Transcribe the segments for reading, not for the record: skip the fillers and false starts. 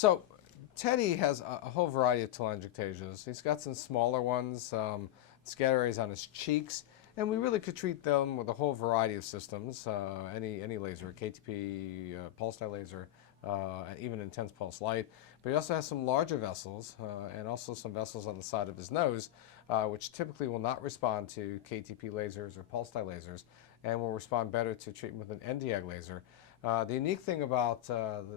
So Teddy has a whole variety of telangiectasias. He's got some smaller ones, scatter areas on his cheeks, and we really could treat them with a whole variety of systems, any laser, KTP, pulse dye laser, even intense pulse light. But he also has some larger vessels and also some vessels on the side of his nose, which typically will not respond to KTP lasers or pulse dye lasers, and will respond better to treatment with an Nd:YAG laser. The unique thing about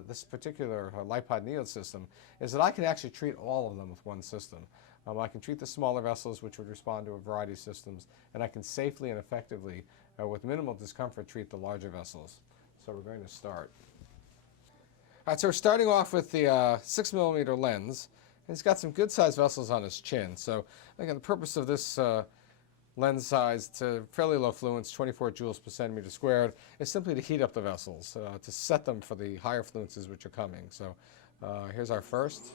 this particular LightPod Neo system is that I can actually treat all of them with one system. I can treat the smaller vessels, which would respond to a variety of systems, and I can safely and effectively, with minimal discomfort, treat the larger vessels. So we're going to start. All right, so we're starting off with the 6mm lens. And he's got some good sized vessels on his chin. So again, the purpose of this lens size, it's a fairly low fluence, 24 joules per centimeter squared, is simply to heat up the vessels, to set them for the higher fluences which are coming. So here's our first,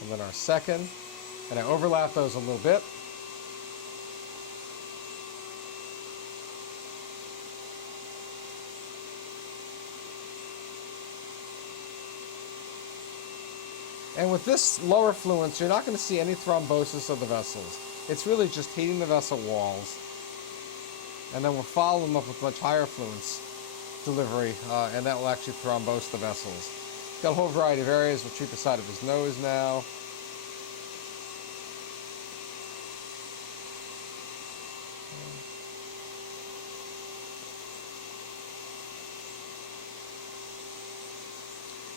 and then our second, and I overlap those a little bit. And with this lower fluence, you're not going to see any thrombosis of the vessels. It's really just heating the vessel walls, and then we'll follow them up with much higher fluence delivery, and that will actually thrombose the vessels. He's got a whole variety of areas. We'll treat the side of his nose now.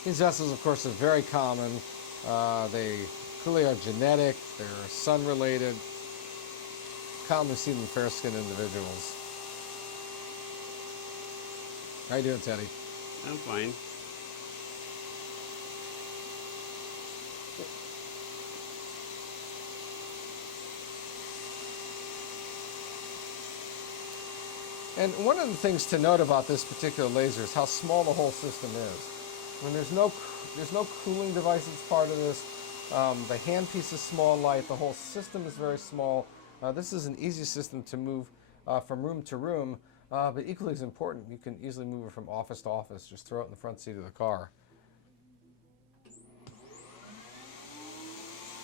These vessels, of course, are very common. They clearly are genetic, they're sun-related, commonly seen in fair-skinned individuals. How you doing, Teddy? I'm fine. And one of the things to note about this particular laser is how small the whole system is. I mean, there's no cooling device that's part of this. The handpiece is small, light. The whole system is very small. This is an easy system to move from room to room, but equally as important, you can easily move it from office to office. Just throw it in the front seat of the car.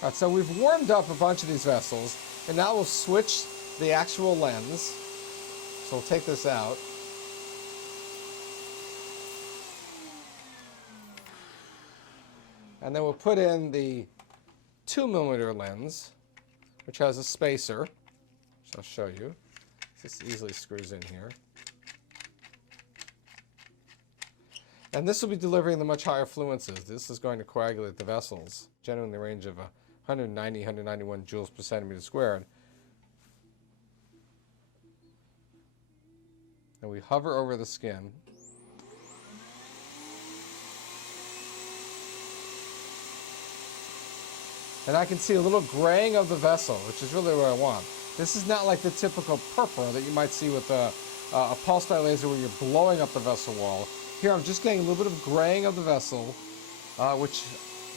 All right, so we've warmed up a bunch of these vessels, and now we'll switch the actual lens. So we'll take this out. And then we'll put in the 2mm lens, which has a spacer, which I'll show you. This easily screws in here. And this will be delivering the much higher fluences. This is going to coagulate the vessels, generally in the range of 190, 191 joules per centimeter squared. And we hover over the skin. And I can see a little graying of the vessel, which is really what I want. This is not like the typical purpura that you might see with a pulse dye laser where you're blowing up the vessel wall. Here I'm just getting a little bit of graying of the vessel, which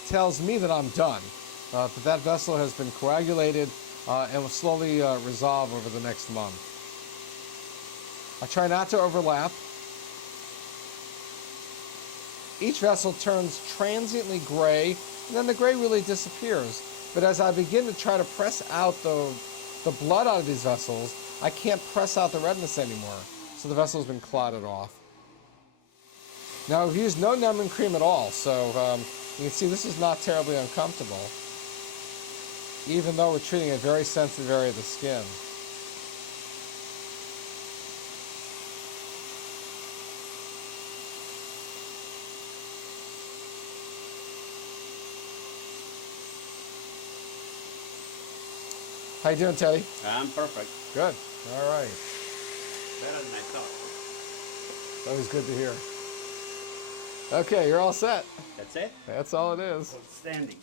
tells me that I'm done. That vessel has been coagulated and will slowly resolve over the next month. I try not to overlap. Each vessel turns transiently gray, and then the gray really disappears. But as I begin to try to press out the blood out of these vessels, I can't press out the redness anymore. So the vessel's been clotted off. Now we've used no numbing cream at all, so you can see this is not terribly uncomfortable, even though we're treating a very sensitive area of the skin. How you doing, Teddy? I'm perfect. Good. All right. Better than I thought. Always good to hear. Okay, you're all set. That's it? That's all it is. Outstanding.